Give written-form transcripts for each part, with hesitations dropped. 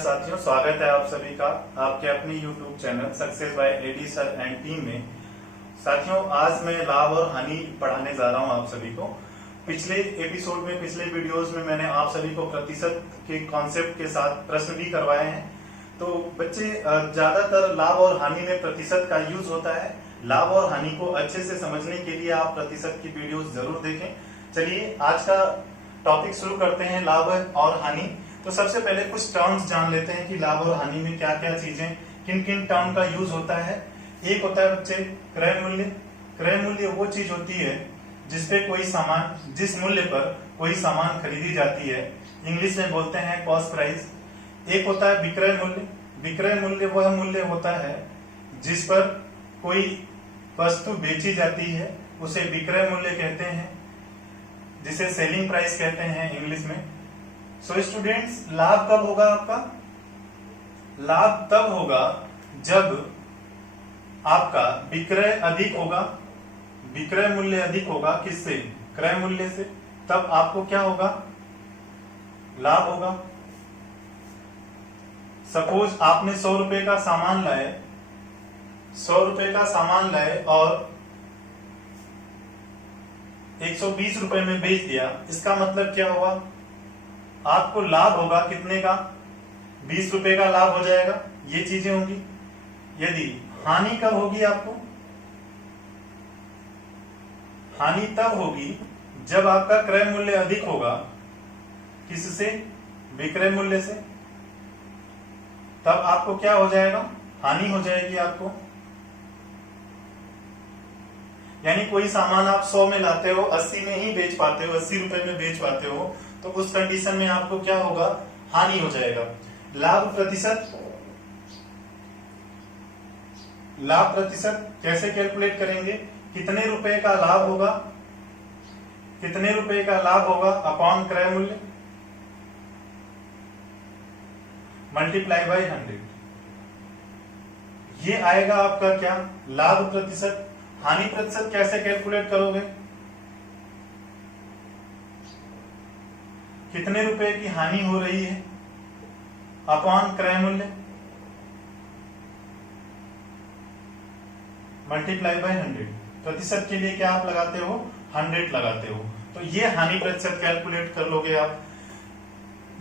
साथियों, स्वागत है आप सभी का आपके अपने YouTube channel success by AD sir and team में। साथियों, आज मैं लाभ और हानि पढ़ाने जा रहा हूं आप सभी को। पिछले एपिसोड में, पिछले वीडियोस में मैंने आप सभी को प्रतिशत के कॉन्सेप्ट के साथ प्रश्न भी करवाए हैं। तो बच्चे, ज्यादातर लाभ और हानि में प्रतिशत का यूज होता है। लाभ और हानि को अच्छे से समझने के लिए आप प्रतिशत की वीडियोस जरूर देखें। चलिए आज का टॉपिक शुरू करते हैं, लाभ और हानि। तो सबसे पहले कुछ टर्म्स जान लेते हैं कि लाभ और हानि में क्या क्या चीजें, किन किन टर्म का यूज होता है। एक होता है बच्चे क्रय मूल्य। क्रय मूल्य वो चीज होती है जिसपे कोई सामान, जिस मूल्य पर कोई सामान खरीदी जाती है, इंग्लिश में बोलते हैं कॉस्ट प्राइस। एक होता है विक्रय मूल्य। विक्रय मूल्य वह मूल्य होता है जिस पर कोई वस्तु बेची जाती है, उसे विक्रय मूल्य कहते हैं, जिसे सेलिंग प्राइस कहते हैं इंग्लिश में। सो स्टूडेंट्स, लाभ कब होगा आपका? लाभ तब होगा जब आपका विक्रय अधिक होगा, विक्रय मूल्य अधिक होगा। किससे? क्रय मूल्य से। तब आपको क्या होगा? लाभ होगा। सपोज आपने 100 रुपए का सामान लाए, 100 रुपए का सामान लाए और 120 रुपए में बेच दिया। इसका मतलब क्या हुआ? आपको लाभ होगा कितने का? 20 रुपए का लाभ हो जाएगा। ये चीजें होंगी। यदि हानि कब होगी आपको? हानि तब होगी जब आपका क्रय मूल्य अधिक होगा। किससे? विक्रय मूल्य से। तब आपको क्या हो जाएगा? हानि हो जाएगी आपको। यानी कोई सामान आप 100 में लाते हो, 80 में ही बेच पाते हो, 80 रुपए में बेच पाते हो, तो उस कंडीशन में आपको क्या होगा? हानि हो जाएगा। लाभ प्रतिशत, लाभ प्रतिशत कैसे कैलकुलेट करेंगे? कितने रुपए का लाभ होगा, कितने रुपए का लाभ होगा अपॉन क्रय मूल्य मल्टीप्लाई बाय 100। ये आएगा आपका क्या? लाभ प्रतिशत। हानि प्रतिशत कैसे कैलकुलेट करोगे? कितने रुपए की हानि हो रही है अपॉन क्रय मूल्य मल्टीप्लाई बाय 100। प्रतिशत के लिए क्या आप लगाते हो? 100 लगाते हो। तो ये हानि प्रतिशत कैलकुलेट कर लोगे आप।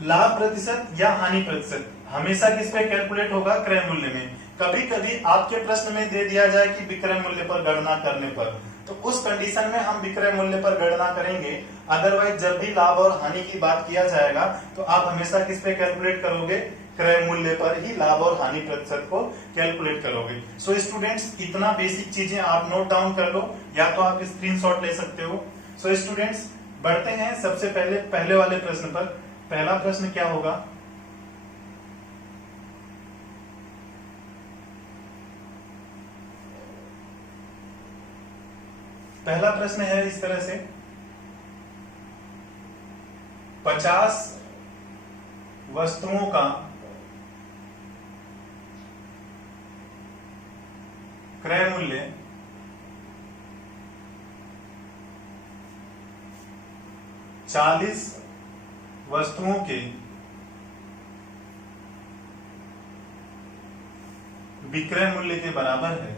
लाभ प्रतिशत या हानि प्रतिशत हमेशा किस पे कैलकुलेट होगा? क्रय मूल्य में। कभी कभी आपके प्रश्न में दे दिया जाए कि विक्रय मूल्य पर गणना करने पर, तो उस कंडीशन में हम विक्रय मूल्य पर गणना करेंगे। अदरवाइज जब भी लाभ और हानि की बात किया जाएगा तो आप हमेशा किस पे कैलकुलेट करोगे? क्रय मूल्य पर ही लाभ और हानि प्रतिशत को कैलकुलेट करोगे। सो स्टूडेंट्स, इतना बेसिक चीजें आप नोट डाउन कर लो, या तो आप स्क्रीनशॉट ले सकते हो। सो स्टूडेंट्स, बढ़ते हैं सबसे पहले वाले प्रश्न पर। पहला प्रश्न क्या होगा? पहला प्रश्न है इस तरह से, 50 वस्तुओं का क्रय मूल्य 40 वस्तुओं के विक्रय मूल्य के बराबर है।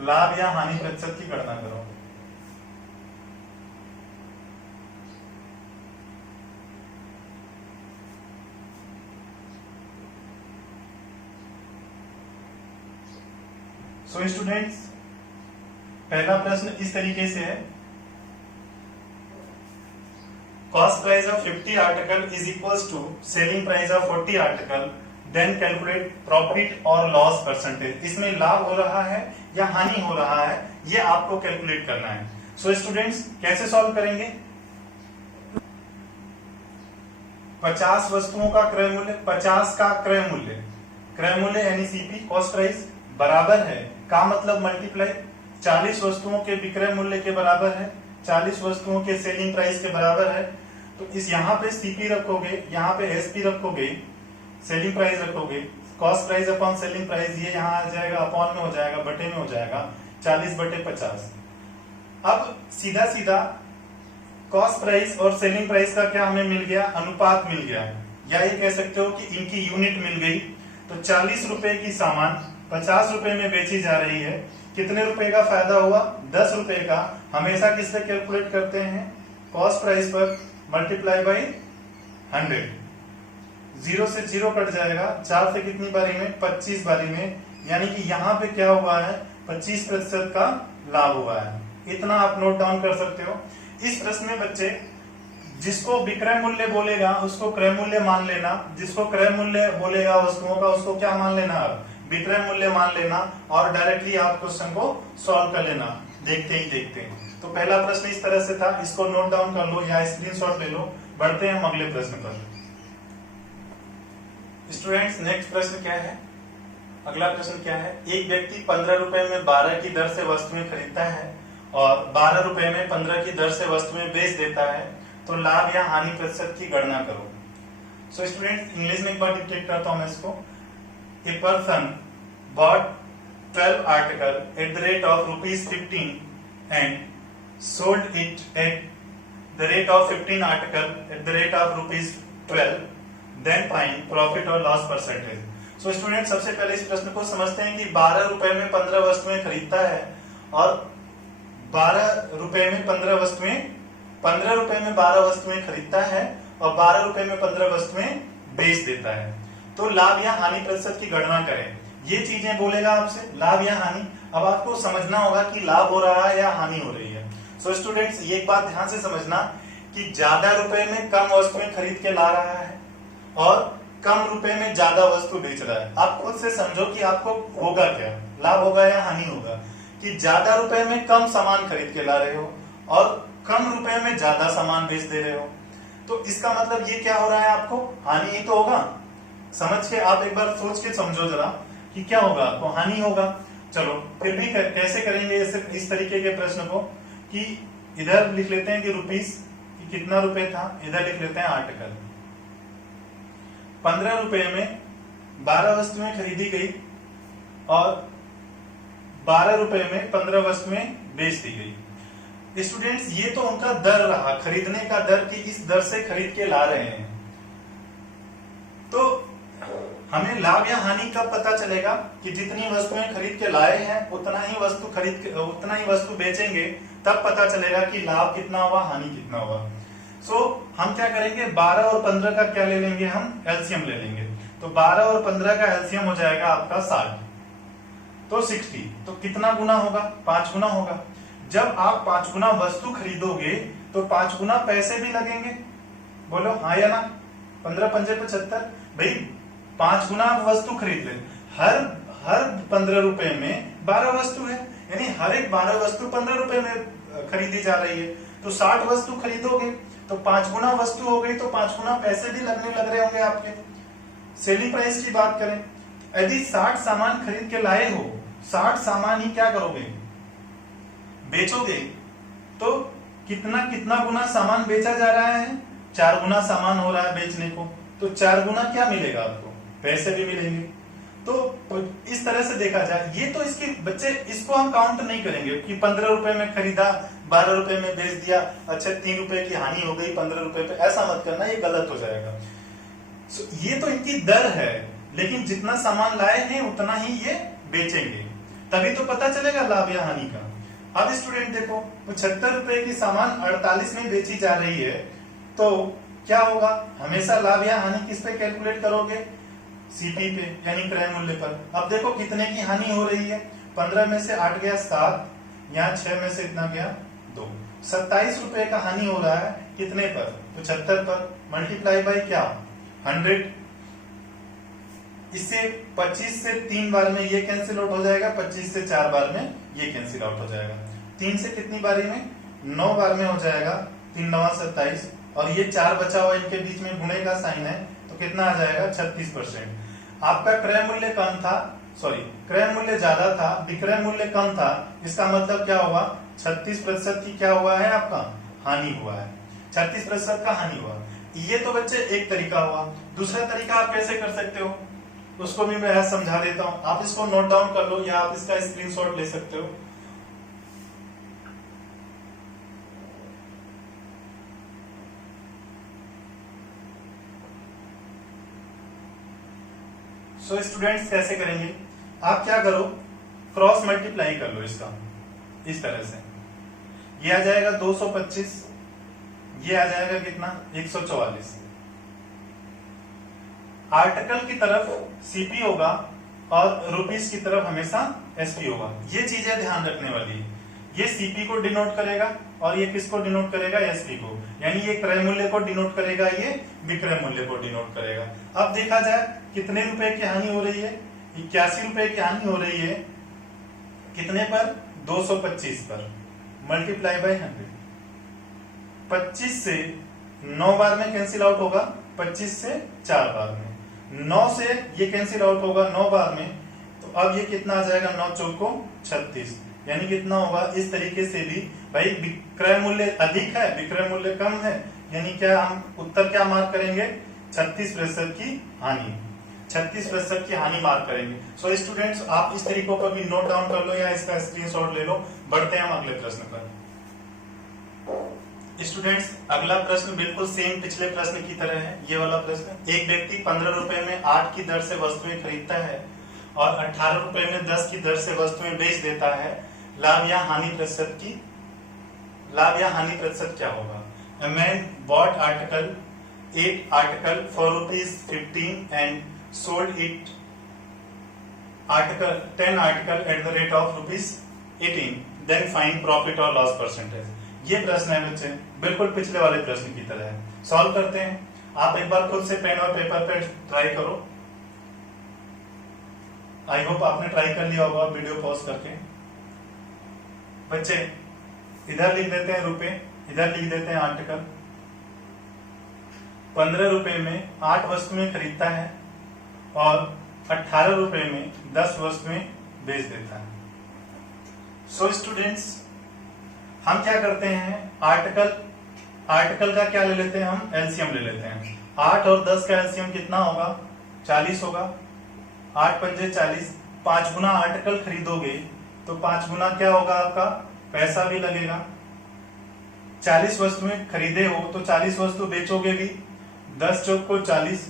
लाभ या हानि प्रतिशत की गणना करो। सो स्टूडेंट्स, पहला प्रश्न इस तरीके से है, cost price of 50 article is equals to selling price of 40 article, then calculate profit और लॉस परसेंटेज। इसमें लाभ हो रहा है या हानि हो रहा है, ये आपको कैलकुलेट करना है। सो स्टूडेंट्स, कैसे सॉल्व करेंगे? 50 वस्तुओं का क्रय मूल्य, 50 का क्रय मूल्य, क्रय मूल्य यानी सीपी कॉस्ट प्राइस बराबर है, का मतलब मल्टीप्लाई 40 वस्तुओं के विक्रय मूल्य के बराबर है, 40 वस्तुओं के सेलिंग प्राइस के बराबर है। तो इस यहाँ पे सीपी रखोगे, यहाँ पे एसपी रखोगे, सेलिंग प्राइस रखोगे, cost price upon selling price, ये यहाँ आ जाएगा अपॉन में हो जाएगा, बटे में हो जाएगा 40/50। अब सीधा सीधा कॉस्ट प्राइस और सेलिंग प्राइस का क्या हमें मिल गया, अनुपात मिल गया, या ये कह सकते हो कि इनकी यूनिट मिल गई। तो 40 रुपए की सामान 50 रुपए में बेची जा रही है, कितने रुपए का फायदा हुआ, 10 रुपए का। हमेशा किस पे कैलकुलेट करते हैं, कॉस्ट प्राइस पर मल्टीप्लाई बाई 100। 0 से 0 कट जाएगा, 4 से कितनी बारी में, 25 बारी में, यानी कि यहाँ पे क्या हुआ है, 25% का लाभ हुआ है। इतना आप नोट डाउन कर सकते हो। इस प्रश्न में बच्चे जिसको विक्रय मूल्य बोलेगा उसको क्रय मूल्य मान लेना, जिसको क्रय मूल्य बोलेगा वस्तुओं का उसको क्या मान लेना, आप विक्रय मूल्य मान लेना, और डायरेक्टली आप क्वेश्चन को सॉल्व कर लेना देखते ही देखते। तो पहला प्रश्न इस तरह से था, इसको नोट डाउन कर लो या स्क्रीनशॉट ले लो। बढ़ते हैं हम अगले प्रश्न पर। स्टूडेंट्स नेक्स्ट प्रश्न क्या है, अगला प्रश्न क्या है, एक व्यक्ति 15 रुपए में 12 की दर से वस्तुएं खरीदता है और 12 रुपए में 15 की दर से वस्तुएं बेच देता है, तो लाभ या हानि प्रतिशत की गणना करो। सो स्टूडेंट्स इंग्लिश में एक बार डिक्टेट करता हूं मैं इसको। A person bought 12 article at the rate of ₹15 and sold it at the rate of 15 article at the rate of ₹12, then find profit और लॉस परसेंटेज। सो स्टूडेंट सबसे पहले इस प्रश्न को समझते हैं कि 12 रुपए में 15 वस्तुएं खरीदता है और 12 रुपए में 15 वस्तुएं, 15 रुपए में 12 वस्तुएं खरीदता है और 12 रुपए में 15 वस्तुएं बेच देता है। तो लाभ या हानि प्रतिशत की गणना करें। ये चीजें बोलेगा आपसे, लाभ या हानि। अब आपको समझना होगा कि लाभ हो रहा है या हानि हो रही है। सो स्टूडेंट्स ये एक बात ध्यान से समझना कि ज्यादा रुपए में कम वस्तुएं खरीद के ला रहा है और कम रुपए में ज्यादा वस्तु बेच रहा है। आप खुद से समझो कि आपको होगा क्या, लाभ होगा या हानि होगा। कि ज्यादा रुपए में कम सामान खरीद के ला रहे हो और कम रुपए में ज्यादा सामान बेच दे रहे हो, तो इसका मतलब ये क्या हो रहा है, आपको हानि ही तो होगा। समझ के आप एक बार सोच के समझो जरा कि क्या होगा, आपको हानि होगा। चलो फिर भी कैसे करेंगे इस तरीके के प्रश्न को, कि इधर लिख लेते हैं कि रुपीस कि कितना रुपए था, इधर लिख लेते हैं आर्टिकल। 15 रुपए में 12 वस्तुएं खरीदी गई और 12 रुपए में 15 वस्तुएं बेच दी गई। स्टूडेंट्स ये तो उनका दर रहा, खरीदने का दर, कि इस दर से खरीद के ला रहे हैं। तो हमें लाभ या हानि कब पता चलेगा कि जितनी वस्तुएं खरीद के लाए हैं उतना ही वस्तु बेचेंगे, तब पता चलेगा कि लाभ कितना हुआ, हानि कितना हुआ। सो हम क्या करेंगे, 12 और 15 का क्या ले लेंगे, हम एलसीएम ले लेंगे। तो 12 और 15 का एलसीएम हो जाएगा आपका 60, तो 60। तो कितना गुना होगा, 5 गुना होगा। जब आप 5 गुना वस्तु खरीदोगे तो 5 गुना पैसे भी लगेंगे, बोलो हाँ या ना। 15 पंजे 75, भाई 5 गुना आप वस्तु खरीद ले, हर 15 रुपए में 12 वस्तु है, यानी हर एक 12 वस्तु 15 रुपए में खरीदी जा रही है। तो 60 वस्तु खरीदोगे तो 5 गुना वस्तु हो गई, तो 5 गुना पैसे भी लगने लग रहे होंगे आपके। सेलिंग प्राइस की बात करें, यदि 60 सामान खरीद के लाए हो, 60 सामान ही क्या करोगे, बेचोगे, तो कितना कितना गुना सामान बेचा जा रहा है, 4 गुना सामान हो रहा है बेचने को, तो 4 गुना क्या मिलेगा आपको, पैसे भी मिलेंगे। तो इस तरह से देखा जाए, ये तो इसके बच्चे, इसको हम काउंट नहीं करेंगे कि 15 रुपए में खरीदा 12 रुपए में बेच दिया, अच्छा 3 रुपए की हानि हो गई 15 रुपए पे, ऐसा मत करना, ये गलत हो जाएगा। ये तो इनकी दर है, लेकिन जितना सामान लाए हैं उतना ही ये बेचेंगे, तभी तो पता चलेगा लाभ या हानि का। अब स्टूडेंट देखो, 75 रुपए की सामान 48 में बेची जा रही है, तो क्या होगा, हमेशा लाभ या हानि किस पे कैलकुलेट करोगे, सीपी पे, यानी क्रय मूल्य पर। अब देखो कितने की हानि हो रही है, 15 में से 8 गया 7, यहाँ 6 में से इतना गया 2, 27 रुपए का हानि हो रहा है, कितने पर, 75 पर, मल्टीप्लाई बाई क्या, 100। इससे 25 से 3 बार में ये कैंसिल आउट हो जाएगा, 25 से 4 बार में ये कैंसिल आउट हो जाएगा, 3 से कितनी बारी में, 9 बार में हो जाएगा, 3 9 27, और ये 4 बचा हुआ, इनके बीच में गुणे का साइन है, तो कितना आ जाएगा, 36%। आपका क्रय मूल्य कम था, सॉरी क्रय मूल्य ज्यादा था, विक्रय मूल्य कम था, इसका मतलब क्या हुआ, 36% की क्या हुआ है, आपका हानि हुआ है, 36% का हानि हुआ। ये तो बच्चे एक तरीका हुआ। दूसरा तरीका आप कैसे कर सकते हो, उसको भी मैं समझा देता हूं, आप इसको नोट डाउन कर लो या आप इसका स्क्रीनशॉट ले सकते हो। सो स्टूडेंट्स कैसे करेंगे, आप क्या करो, क्रॉस मल्टीप्लाई कर लो इसका इस तरह से, ये आ जाएगा 225, ये आ जाएगा कितना 144। आर्टिकल की तरफ सीपी होगा और रुपीस की तरफ हमेशा एसपी होगा। ये चीजें ध्यान रखने वाली है, ये सीपी को डिनोट करेगा और ये किसको डिनोट करेगा, एसपी को, यानी ये क्रय मूल्य को डिनोट करेगा, ये विक्रय मूल्य को डिनोट करेगा। अब देखा जाए कितने रुपए की हानि हो रही है, 81 रुपए की हानि हो रही है, कितने पर, 225 पर, मल्टीप्लाई बाय 100। 25 से 9 बार में कैंसिल आउट होगा, 25 से 4 बार में, 9 से ये कैंसिल आउट होगा 9 बार में, तो अब ये कितना आ जाएगा, 9 चौको 36, यानी कितना होगा। इस तरीके से भी भाई विक्रय मूल्य अधिक है, विक्रय मूल्य कम है, यानी क्या हम उत्तर क्या मार्क करेंगे, 36% की हानि, 36% की हानि मार्क करेंगे। सो स्टूडेंट्स आप इस तरीकों पर भी नोट डाउन कर लो या इसका स्क्रीनशॉट ले लो। बढ़ते हैं हम अगले प्रश्न पर। स्टूडेंट्स अगला प्रश्न बिल्कुल सेम पिछले प्रश्न की तरह है। ये वाला प्रश्न, एक व्यक्ति 15 रुपए में 8 की दर से वस्तुएं खरीदता है और 18 रुपए में 10 की दर से वस्तुएं बेच देता है, लाभ या हानि प्रतिशत क्या होगा। A man bought article 8 article for ₹15 and sold it article 10 article at the rate of ₹18, then find profit or loss percentage। ये प्रश्न है बच्चे, बिल्कुल पिछले वाले प्रश्न की तरह है। सॉल्व करते हैं, आप एक बार खुद से पेन और पेपर पे ट्राई करो। आई होप आपने ट्राई कर लिया होगा वीडियो पॉज करके। बच्चे इधर लिख देते हैं रुपए, इधर लिख देते हैं आर्टिकल। 15 रुपए में 8 वस्तुएं खरीदता है और 18 रुपए में 10 वस्तुएं बेच देता है। सो स्टूडेंट्स हम क्या करते हैं, आर्टिकल का क्या ले लेते हैं, हम एलसीएम ले लेते हैं। 8 और 10 का एलसीएम कितना होगा, 40 होगा। 8 पंजे 40, 5 गुना आर्टिकल खरीदोगे तो 5 गुना क्या होगा आपका, पैसा भी लगेगा। 40 वस्तुएं खरीदे हो तो 40 वस्तु बेचोगे भी, 10 चौक को 40,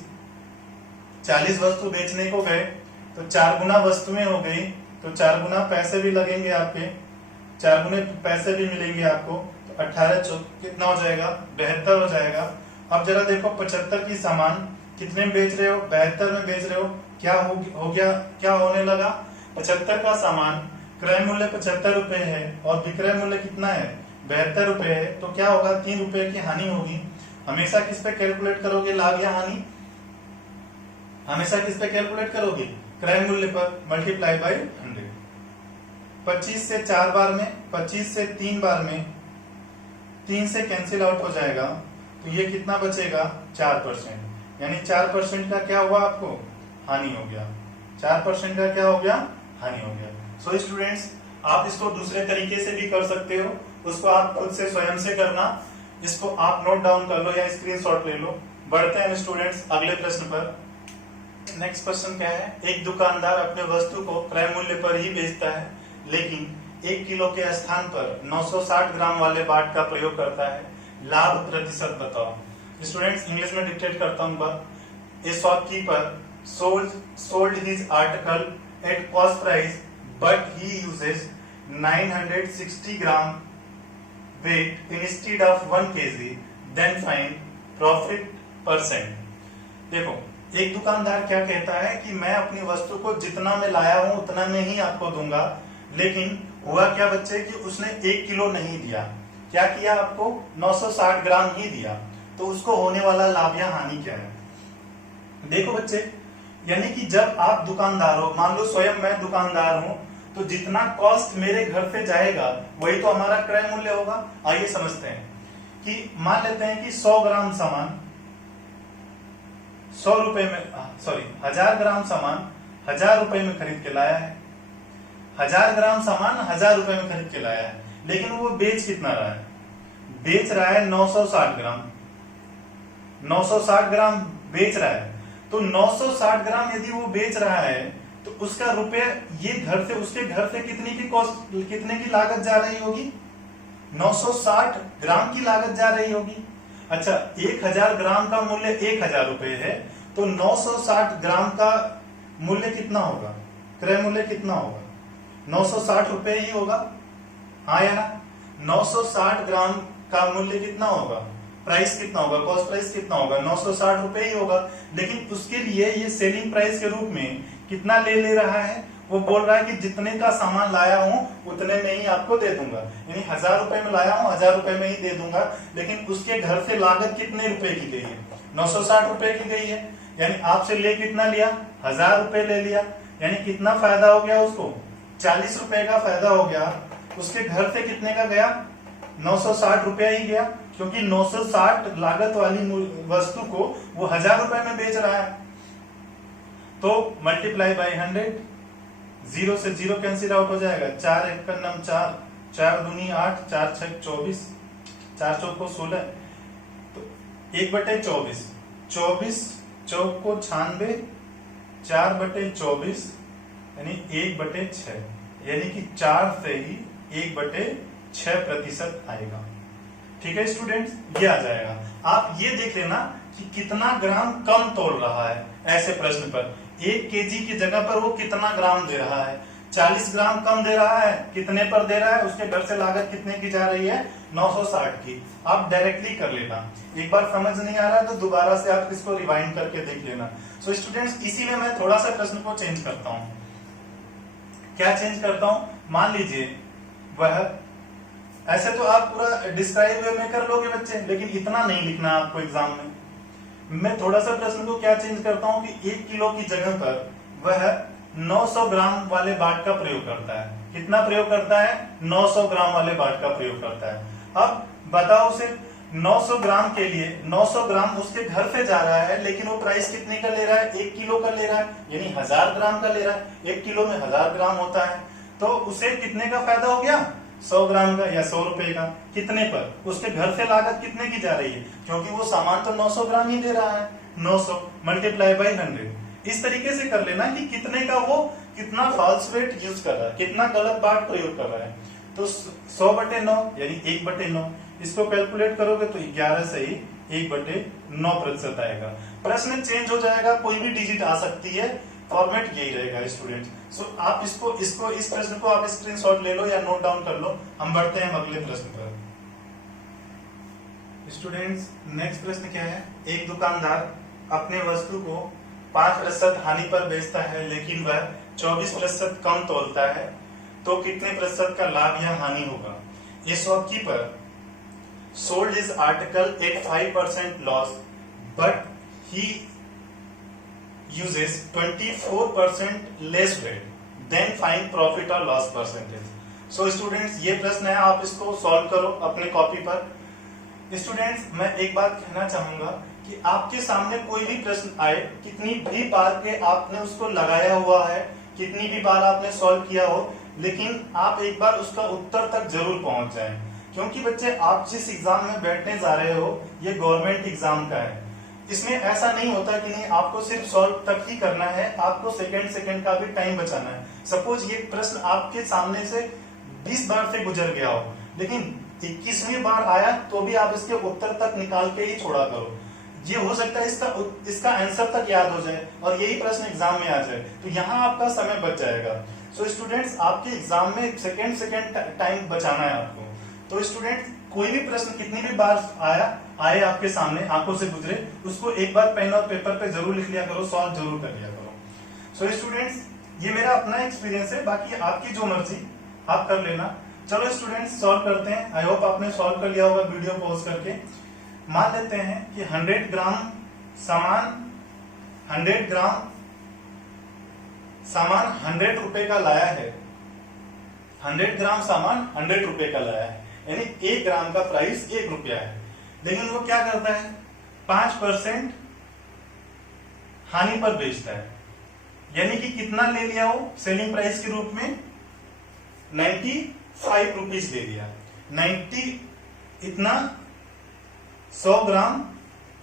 40 वस्तु बेचने को गए तो 4 गुना वस्तुएं हो गई, तो 4 गुना पैसे भी लगेंगे आपके, 4 गुने पैसे भी मिलेंगे आपको, तो 18 चौक कितना हो जाएगा, 72 हो जाएगा। अब जरा देखो 75 की सामान कितने में बेच रहे हो, 72 में बेच रहे हो, क्या हो गया, क्या होने लगा, 75 का सामान क्रय मूल्य 75 रुपए है और विक्रय मूल्य कितना है, 72 रुपए है, तो क्या होगा, 3 रुपए की हानि होगी। हमेशा किस पे कैलकुलेट करोगे, लाभ या हानि, हमेशा किस पे कैलकुलेट करोगे, क्रय मूल्य पर, मल्टीप्लाई बाय 100। 25 से 4 बार में, 25 से 3 बार में, 3 से कैंसिल आउट हो जाएगा, तो ये कितना बचेगा, 4%, यानी 4% का क्या हुआ आपको, हानि हो गया। 4% का क्या हो गया, हानि हो गया। सो स्टूडेंट्स आप इसको दूसरे तरीके से भी कर सकते हो, उसको आप खुद से स्वयं से करना, इसको आप नोट डाउन कर लो या स्क्रीनशॉट ले लो। बढ़ते हैं स्टूडेंट्स अगले प्रश्न पर। नेक्स्ट प्रश्न क्या है, एक दुकानदार अपने वस्तु को क्रय मूल्य पर ही बेचता है, लेकिन 1 किलो के स्थान पर 960 ग्राम वाले बाट का प्रयोग करता है, लाभ प्रतिशत बताओ। स्टूडेंट्स इंग्लिश में डिक्टेट करता हूँ। ए shopkeeper sold his article at cost price, but he uses 960 gram weight instead of 1 kg, then find profit %। देखो एक दुकानदार क्या कहता है कि मैं अपनी वस्तु को जितना मैं लाया हूं उतना में ही आपको दूंगा, लेकिन हुआ क्या बच्चे कि उसने 1 किलो नहीं दिया, क्या किया, आपको 960 ग्राम ही दिया, तो उसको होने वाला लाभ या हानि क्या है। देखो बच्चे, यानी कि जब आप दुकानदार हो, मान लो स्वयं मैं दुकानदार हूं, तो जितना कॉस्ट मेरे घर पे जाएगा वही तो हमारा क्रय मूल्य होगा। आइए समझते हैं कि मान लेते हैं कि 100 ग्राम सामान 100 रुपए में, सॉरी 1000 ग्राम सामान 1000 रुपए में खरीद के लाया है, 1000 ग्राम सामान 1000 रुपए में खरीद के लाया है, लेकिन वो बेच कितना रहा है, बेच रहा है 960 ग्राम, 960 ग्राम बेच रहा है। तो 960 ग्राम यदि वो बेच रहा है तो उसका रुपये ये घर से उसके घर से कितने की कॉस्ट, कितने की लागत जा रही होगी? 960 ग्राम की लागत जा रही होगी। अच्छा, 1000 ग्राम का मूल्य 1000 रुपए है, तो 960 ग्राम का मूल्य कितना होगा? क्रय मूल्य कितना होगा? 960 रुपए ही होगा, हाँ या ना? 960 ग्राम का मूल्य कितना होगा? प्राइस कितना होगा? कॉस्ट प्राइस कितना होगा? 960 रुपए ही होगा। लेकिन उसके लिए ये सेलिंग प्राइस के रूप में कितना ले रहा है? वो बोल रहा है कि जितने का सामान लाया हूं उतने में ही आपको दे दूंगा, यानी 1000 रुपए में लाया हूं 1000 रुपए में ही दे दूंगा। लेकिन उसके घर से लागत कितने रुपए की गई है? 960 रुपए की गई है, यानी आपसे ले कितना लिया? 1000 रुपए ले लिया, यानी कितना फायदा हो गया उसको? 40 रुपए का फायदा हो गया। उसके घर से कितने का गया? 960 रुपया ही गया, क्योंकि 960 लागत वाली वस्तु को वो 1000 रुपए में बेच रहा है। तो मल्टीप्लाई बाय 100, 0 से 0 कैंसिल आउट हो जाएगा। 4 1 का नम 4, 4 दूनी 8, 4 6 24, 4 चौक को 16, तो 1/24, 24 चौक को 96, 4/24 यानी 1/6, यानी कि 4 से ही 1/6% आएगा। ठीक है स्टूडेंट्स, ये आ जाएगा। आप ये देख लेना कि कितना ग्राम कम तोल रहा है। ऐसे प्रश्न पर 1 केजी की जगह पर वो कितना ग्राम दे रहा है? 40 ग्राम कम दे रहा है। कितने पर दे रहा है? उसके घर से लागत कितने की जा रही है? 960 की। आप डायरेक्टली कर लेना। एक बार समझ नहीं आ रहा तो दोबारा से आप इसको रिवाइंड करके देख लेना। सो स्टूडेंट्स, इसी में मैं थोड़ा सा प्रश्न को चेंज करता हूं। क्या चेंज करता हूं? मान लीजिए वह, ऐसे तो आप पूरा डिस्क्राइब वे में कर लोगे बच्चे, लेकिन इतना नहीं लिखना आपको एग्जाम में। मैं थोड़ा सा प्रश्न को क्या चेंज करता हूं कि 1 किलो की जगह पर वह 900 ग्राम वाले बाट का प्रयोग करता है। कितना प्रयोग करता है? 900 ग्राम वाले बाट का प्रयोग करता है। अब बताओ उसे 900 ग्राम के लिए 900 ग्राम उसके घर से जा रहा है, लेकिन वो प्राइस कितने का ले रहा है? 1 किलो का ले रहा है, यानी 1000 ग्राम का ले रहा है। 1 किलो में 1000 ग्राम होता है, तो उसे कितने का फायदा हो गया? 100 ग्राम का या 100 रुपए का। कितने पर? उसके घर से लागत कितने की जा रही है? क्योंकि वो सामान तो 900 ग्राम ही दे रहा है। 900 मल्टीप्लाई बाई 100। इस तरीके से कर लेना कि कितने का वो कितना फॉल्स वेट यूज कर रहा है, कितना गलत बाट प्रयोग कर रहा है। तो 100/9 यानी 1/9, इसको कैलकुलेट करोगे तो 11 से ही 1/9% आएगा। प्रश्न चेंज हो जाएगा, कोई भी डिजिट आ सकती है, फॉर्मेट यही रहेगा स्टूडेंट। सो आप इसको इस प्रश्न को आप स्क्रीनशॉट ले लो या नोट डाउन कर लो। हम बढ़ते हैं अगले प्रश्न पर। स्टूडेंट्स, नेक्स्ट प्रश्न क्या है? एक दुकानदार अपने वस्तु को 5% हानि पर बेचता है, लेकिन वह 24% कम तोलता है, तो कितने प्रतिशत का लाभ या हानि होगा? ये shopkeeper sold his article at 5% loss, but he uses 24% less weight, then find profit or loss percentage. So students, ये प्रश्न है, आप इसको सॉल्व करो अपने कॉपी पर। स्टूडेंट्स, मैं एक बात कहना चाहूंगा कि आपके सामने कोई भी प्रश्न आए, कितनी भी बार के आपने उसको लगाया हुआ है, कितनी भी बार आपने सॉल्व किया हो, लेकिन आप एक बार उसका उत्तर तक जरूर पहुंच जाएं। क्योंकि बच्चे, आप जिस एग्जाम में बैठने जा रहे हो ये गवर्नमेंट एग्जाम का है। इसमें ऐसा नहीं होता कि नहीं आपको सिर्फ सॉल्व तक ही करना है, आपको सेकंड का भी टाइम बचाना है। सपोज ये प्रश्न आपके सामने से 20 बार से गुजर गया हो, लेकिन 21वीं बार आया तो भी आप इसके उत्तर तक निकाल के ही छोड़ा करो। ये हो सकता है इसका आंसर तक याद हो जाए और यही प्रश्न एग्जाम में आ जाए, तो यहाँ आपका समय बच जाएगा। सो स्टूडेंट्स, आपके एग्जाम में सेकंड टाइम बचाना है आपको। तो स्टूडेंट, कोई भी प्रश्न कितनी भी बार आए आपके सामने, आंखों से गुजरे, उसको एक बार पेन और पेपर पे जरूर लिख लिया करो, सॉल्व जरूर कर लिया करो। सो स्टूडेंट्स, ये मेरा अपना एक्सपीरियंस है, बाकी आपकी जो मर्जी आप कर लेना। चलो स्टूडेंट्स, सॉल्व करते हैं। आई होप आपने सॉल्व कर लिया होगा वीडियो पॉज करके। मान लेते हैं कि 100 ग्राम सामान 100 रुपए का लाया है। 100 ग्राम सामान 100 रुपए का लाया है, यानी 1 ग्राम का प्राइस 1 रुपया है। लेकिन वो क्या करता है? 5% हानि पर बेचता है, यानी कि कितना ले लिया वो सेलिंग प्राइस के रूप में? 95 रुपीज ले लिया। 90 इतना 100 ग्राम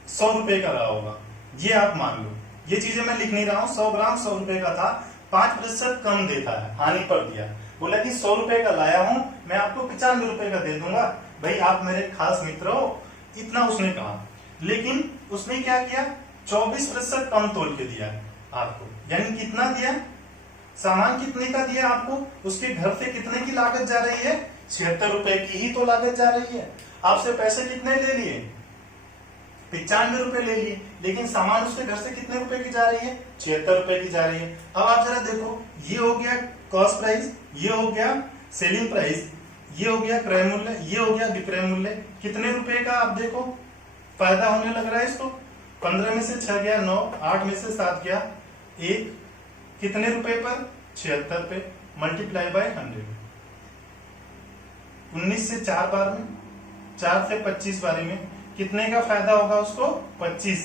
100 रुपए का रहा होगा, ये आप मान लो। ये चीजें मैं लिख नहीं रहा हूँ। 100 ग्राम 100 रुपए का था, 5% कम देता है, हानि पर दिया। बोला कि 100 रुपए का लाया हूं, मैं आपको 95 रुपए का दे दूंगा, भाई आप मेरे खास मित्र हो, इतना उसने कहा। लेकिन उसने क्या किया, 24% कम तोल के दिया आपको। यानी कितना दिया, सामान कितने का दिया आपको, उसके घर से कितने की लागत जा रही है, 76 रुपए की ही तो लागत जा रही है। आपसे पैसे कितने ले लिए, 95 रुपए ले लिए, लेकिन सामान उसके घर से कितने रुपए की जा रही है, 76 रुपए की जा रही है। अब आप जरा देखो, ये हो गया कॉस्ट प्राइस, ये हो गया सेलिंग प्राइस, ये हो गया क्रय मूल्य, ये हो गया विक्रय मूल्य। कितने रुपए का आप देखो फायदा होने लग रहा है इसको। 15 में से 6 गया 9, 8 में से 7 गया 1, कितने रुपए पर, 76 पे, मल्टीप्लाई बाय 100। 19 से 4 बार में, 4 से 25 बारी में कितने का फायदा होगा उसको, 25।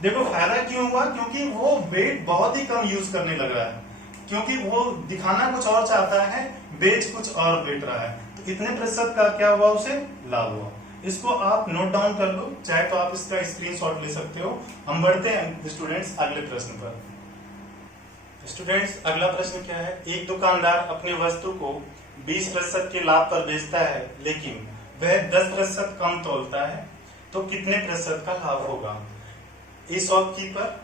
देखो फायदा क्यों हुआ, क्योंकि वो वेट बहुत ही कम यूज करने लग रहा है, क्योंकि वो दिखाना कुछ और चाहता है, बेच कुछ और बेच रहा है। तो इतने प्रतिशत का क्या हुआ, उसे लाभ हुआ। इसको आप नोट डाउन कर लो, चाहे तो आप इसका स्क्रीनशॉट ले सकते हो। हम बढ़ते हैं स्टूडेंट्स अगले प्रश्न पर। स्टूडेंट्स अगला प्रश्न क्या है, एक दुकानदार अपनी वस्तु को 20% के लाभ पर बेचता है, लेकिन वह 10% कम तोलता है, तो कितने प्रतिशत का लाभ होगा। A shopkeeper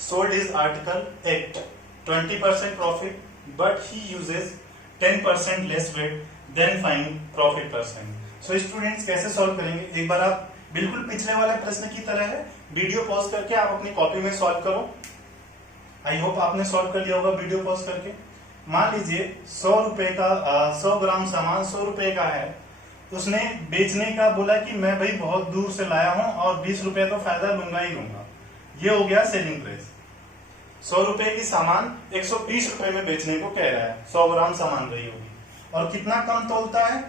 sold his article at 20% profit, but he uses 10% less weight, then find profit percent. So students कैसे सॉल्व करेंगे, एक बार आप बिल्कुल पिछले वाले प्रश्न की तरह है, वीडियो पॉज करके आप अपनी कॉपी में सॉल्व करो। आई होप आपने सॉल्व कर लिया होगा वीडियो पॉज करके। मान लीजिए 100 रुपए का 100 ग्राम सामान 100 रुपए का है, उसने बेचने का बोला कि मैं भाई बहुत दूर से लाया हूं और 20 रुपए तो फायदा लूंगा ही लूंगा। ये हो गया सेलिंग प्राइस। 100 रुपए की सामान 120 रुपए में बेचने को कह रहा है, 100 ग्राम सामान रही होगी, और कितना कम तोलता है,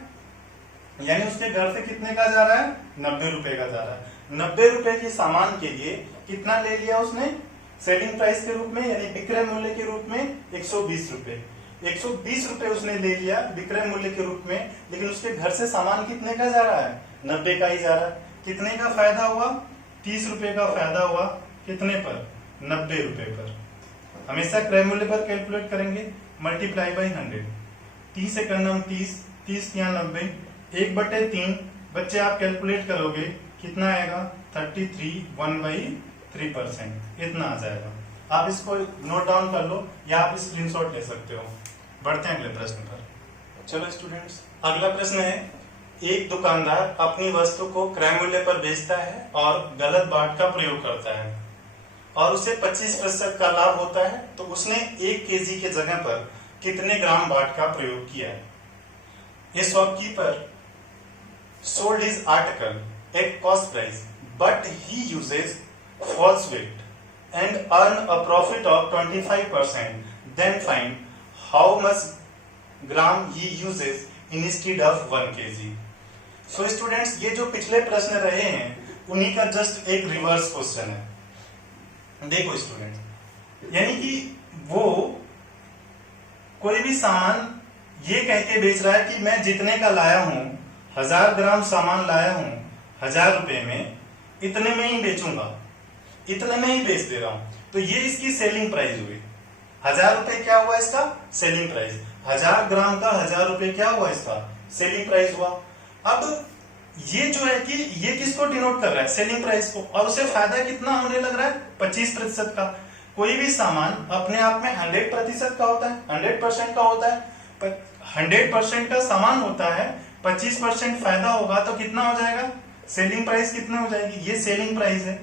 यानी उसके घर से कितने का जा रहा है, 90 रुपए का जा रहा है। 90 रुपए के सामान के लिए कितना ले लिया उसने, सेलिंग प्राइस के रूप में, यानी विक्रय मूल्य के रूप में 120 रुपए। 120 रुपए उसने ले लिया विक्रय मूल्य के रूप में, लेकिन उसके घर से सामान कितने का जा रहा है, 90 का ही जा रहा है। कितने का फायदा हुआ, 30 रुपए का फायदा हुआ, कितने पर, 90 रुपए पर। हमेशा क्रय मूल्य पर कैलकुलेट करेंगे, मल्टीप्लाई बाई 100। 30 से करना 30, 30 या 90, 1/3 बच्चे आप कैलकुलेट करोगे कितना आएगा, 33, 1/3%, इतना आ जाएगा। आप इसको नोट डाउन कर लो या आप स्क्रीनशॉट ले सकते हो। बढ़ते हैं अगले प्रश्न पर। चलो स्टूडेंट्स अगला प्रश्न है, एक दुकानदार अपनी वस्तु को क्रय मूल्य पर बेचता है और गलत बाट का प्रयोग करता है और उसे 25% का लाभ होता है, तो उसने 1 केजी के जगह पर कितने ग्राम बाट का प्रयोग किया है। ये shopkeeper sold his article at cost price, but he uses false weight and earn a profit of 25%. Then find how much gram he uses instead of 1 kg. So students, ये जो पिछले प्रश्न रहे हैं उन्हीं का जस्ट एक रिवर्स क्वेश्चन है। देखो स्टूडेंट, यानी कि वो कोई भी सामान ये कह के बेच रहा है कि मैं जितने का लाया हूं, 1000 ग्राम सामान लाया हूं 1000 रुपए में, इतने में ही बेचूंगा, इतने में ही बेच दे रहा हूं। तो ये इसकी सेलिंग प्राइस हुई। 1000 रुपए क्या हुआ इसका, सेलिंग प्राइस। 1000 ग्राम का 1000 रुपए क्या हुआ इसका, सेलिंग प्राइस हुआ। अब ये जो है कि ये किसको डिनोट कर रहा है, सेलिंग प्राइस को, और उसे फायदा कितना होने लग रहा है, 25% का। कोई भी सामान अपने आप में 100% का होता है, 100% का होता है, 100% का सामान होता है, 25% फायदा होगा तो कितना हो जाएगा, सेलिंग प्राइस कितना हो जाएगी। ये सेलिंग प्राइस है,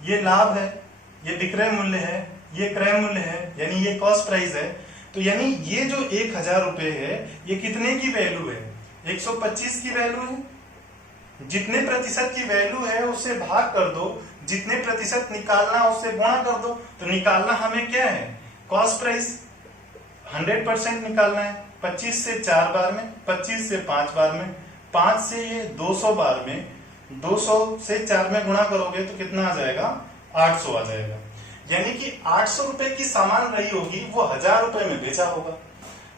ये लाभ है, ये विक्रय मूल्य है, ये क्रय मूल्य है, यानी ये कॉस्ट प्राइस है। तो यानी ये जो 1000 रुपए है, ये कितने की वैल्यू है, 125 की वैल्यू है। जितने प्रतिशत की वैल्यू है उससे भाग कर दो, जितने प्रतिशत निकालना उससे गुणा कर दो। तो निकालना हमें क्या है, कॉस्ट प्राइस 100% निकालना है। 25 से 4 बार में, 25 से 5 बार में, 5 से ये 200 बार में, 200 से 4 में गुणा करोगे तो कितना आ जाएगा, 800 आ जाएगा। यानी कि 800 रुपए की सामान रही होगी, वो 1000 रुपए में बेचा होगा।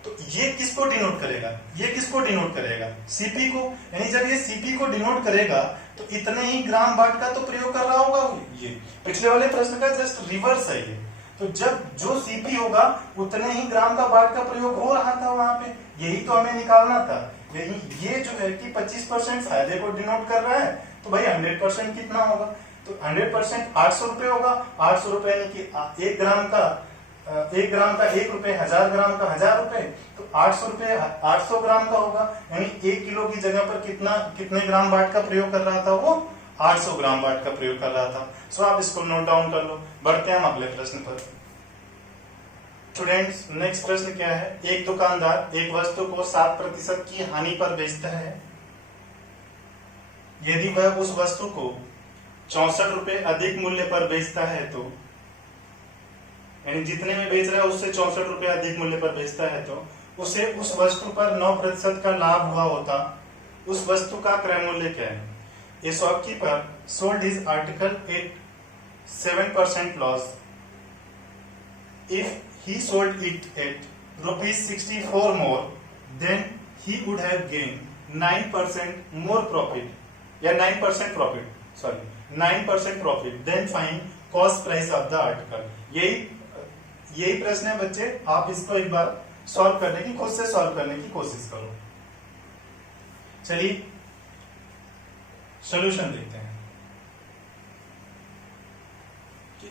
तो ये किसको डिनोट करेगा, ये किसको डिनोट करेगा, सीपी को। यानी जब ये सीपी को डिनोट करेगा तो इतने ही ग्राम बाट का तो प्रयोग कर रहा होगा ये। पिछले वाले प्रश्न का जस्ट रिवर्स है ये। तो जब जो सीपी होगा उतने ही ग्राम का बाट का प्रयोग हो रहा था वहां पे, यही तो हमें निकालना था। यही ये जो है कि 25% फायदे को डिनोट कर रहा है, तो भाई 100% कितना होगा, तो 100% 800 रुपए होगा। 800 रुपए यानी कि 1 ग्राम का 1 रुपए, 1000 ग्राम का 1000 रुपए, तो 800 रुपए 800 ग्राम का होगा। यानी 1 किलो की जगह पर कितने ग्राम बाट का प्रयोग कर रहा था वो, 800 ग्राम बाट का प्रयोग कर रहा था। सो आप इसको नोट डाउन कर लो। बढ़ते हैं हम अगले प्रश्न पर। स्टूडेंट्स, नेक्स्ट प्रश्न क्या है, एक दुकानदार एक वस्तु को 7% की हानि पर बेचता है। यदि वह उस वस्तु को 64 रुपए अधिक मूल्य पर बेचता है तो, यानी जितने में बेच रहा है उससे 64 रुपए अधिक मूल्य पर बेचता है तो उसे उस वस्तु पर 9% का लाभ हुआ होता। उस वस्तु का क्रय मूल्य क्या है? A shopkeeper sold his article at 7% loss. If he sold it at rupees 64 more, then he would have gained 9% more profit. या 9% profit. Sorry, 9% profit. Then find cost price of the article. यही प्रश्न है बच्चे, आप इसको एक बार solve करने की, खुद से सॉल्व करने की कोशिश करो। चलिए सॉल्यूशन देखते हैं कि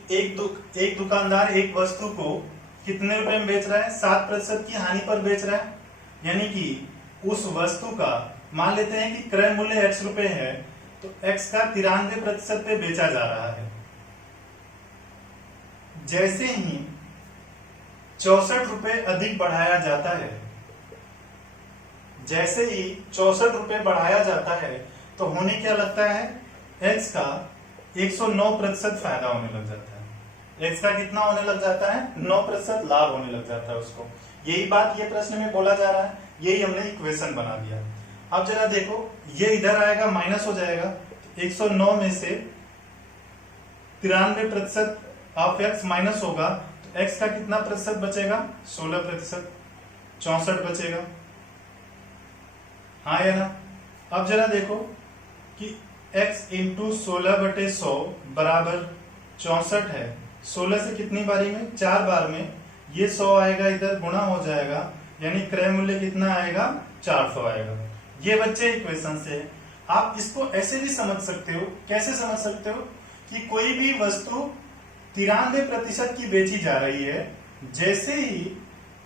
एक दुकानदार एक वस्तु को कितने रुपए में बेच रहा है? 7% की हानि पर बेच रहा है। यानी कि उस वस्तु का मान लेते हैं कि क्रय मूल्य x रुपए है, तो x का 93% पे बेचा जा रहा है। जैसे ही 64 रुपए अधिक बढ़ाया जाता है, जैसे ही 64 रुपए बढ़ाया जाता है, तो होने क्या लगता है, x का 109% फायदा होने लग जाता है। x का कितना होने लग जाता है? 9% लाभ होने लग जाता है उसको। यही बात ये प्रश्न में बोला जा रहा है, यही हमने इक्वेशन बना दिया। अब जरा देखो, ये इधर आएगा, माइनस हो जाएगा, 109 में से 93% ऑफ x माइनस होगा, तो x का कितना प्रतिशत बचेगा? 16%, 64 बचेगा। हाँ या ना? अब जरा देखो कि x इंटू 16/100 बराबर 64 है। 16 से कितनी बारी में? 4 बार में। ये 100 आएगा, इधर गुणा हो जाएगा, यानी क्रय मूल्य कितना आएगा? 400 आएगा। ये बच्चे इक्वेशन से आप इसको ऐसे भी समझ सकते हो। कैसे समझ सकते हो? कि कोई भी वस्तु 93% की बेची जा रही है, जैसे ही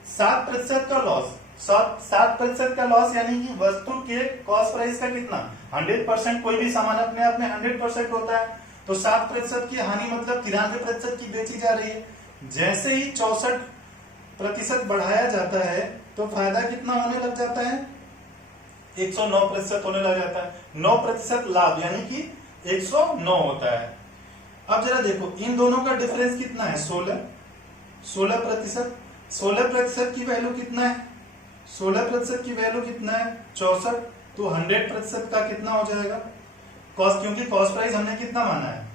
7% का लॉस, 7% का लॉस यानी कि वस्तु के कॉस्ट प्राइस का कितना? 100%। कोई भी सामान अपने आप में 100% होता है, तो 7% की हानि मतलब 93% की बेची जा रही है। जैसे ही 64% बढ़ाया जाता है, तो फायदा कितना होने लग जाता है? 109% होने लग जाता है। 9% लाभ यानी कि 109 होता है। अब जरा देखो, इन दोनों का डिफरेंस कितना है? 16%। 16% की वैल्यू कितना है? 16% की वैल्यू कितना है? 64। तो 100% का कितना हो जाएगा? कॉस्ट, क्योंकि कॉस्ट प्राइस हमने कितना माना है?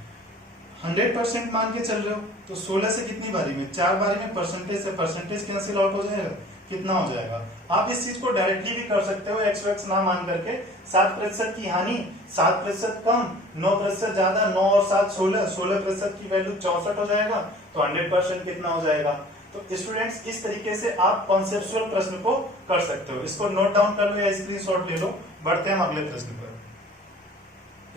100% मान के चल रहे हो, तो 16 से कितनी बारी में? 4 बारी में। परसेंटेज से परसेंटेज कैंसिल आउट हो जाएगा, कितना हो जाएगा? आप इस चीज को डायरेक्टली भी कर सकते हो, एक्स वैक्स ना मान करके। 7% की हानि, 7% कम, 9% ज्यादा, 9 और 7 16, 16% की वैल्यू 64 हो जाएगा, तो 100% कितना हो जाएगा? तो स्टूडेंट्स, इस तरीके से आप कॉन्सेप्चुअल प्रश्न को कर सकते हो। इसको नोट डाउन कर लो या स्क्रीनशॉट ले लो। बढ़ते हैं हम अगले प्रश्न पर।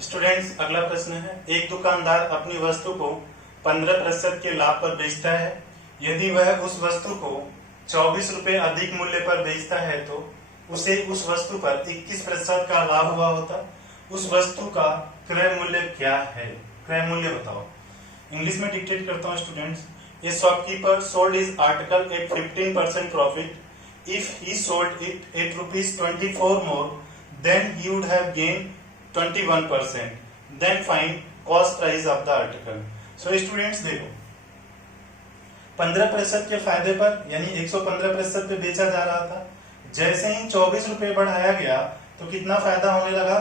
स्टूडेंट्स, अगला प्रश्न है, एक दुकानदार अपनी वस्तु को 15% के लाभ पर बेचता है। यदि वह उस वस्तु को 24 रुपए अधिक मूल्य पर बेचता है, तो उसे उस वस्तु पर 21% का लाभ हुआ होता। उस वस्तु का क्रय मूल्य क्या है? क्रय मूल्य बताओ। इंग्लिश में डिक्टेट करता हूँ students. A shopkeeper sold his article at 15% profit. If he sold it at rupees 24 more, then he would have gained 21%. Then find cost price of the article. So students देखो, 15% के फायदे पर यानी 115% पे बेचा जा रहा था। जैसे ही 24 रुपए बढ़ाया गया, तो कितना फायदा होने लगा?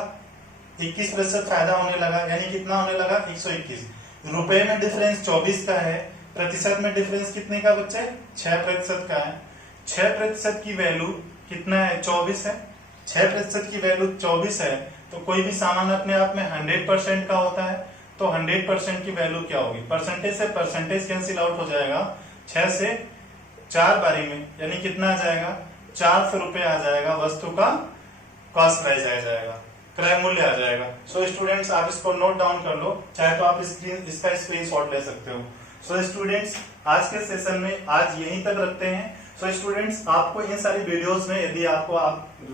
21% फायदा होने लगा, यानी कितना होने लगा? 121। रुपए में डिफरेंस 24 का है, प्रतिशत में डिफरेंस कितने का बच्चे? 6% का है। 6% की वैल्यू कितना है? 24 है। 6% की वैल्यू 24 है, तो कोई भी सामान अपने आप में 100% का होता है, तो 100% की वैल्यू क्या होगी, परसेंटेज से परसेंटेज कैंसिल आउट हो जाएगा 6 से 4 बारी में, यानी कितना आ जाएगा, 400 रुपये आ जाएगा, वस्तु का कॉस्ट प्राइस आ जाएगा, क्रय मूल्य आ जाएगा। सो स्टूडेंट्स आप इसको नोट डाउन कर लो, चाहे तो आप इसका स्क्रीनशॉट ले सकते हो। सो स्टूडेंट्स आज के सेशन में आज यहीं तक रखते हैं। सो स्टूडेंट्स आपको इन सारी वीडियोस में यदि आपको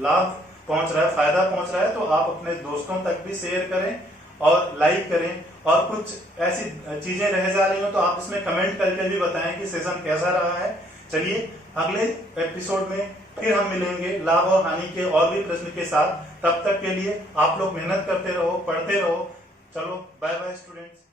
लाभ पहुंच रहा है, फायदा पहुंच रहा है, तो आप अपने दोस्तों तक भी शेयर करें और लाइक करें, और कुछ ऐसी चीजें रह जा रही हो तो आप इसमें कमेंट करके भी बताएं कि सेशन कैसा रहा है। चलिए अगले एपिसोड में फिर हम मिलेंगे लाभ और हानि के और भी प्रश्न के साथ। तब तक के लिए आप लोग मेहनत करते रहो, पढ़ते रहो। चलो बाय बाय स्टूडेंट्स।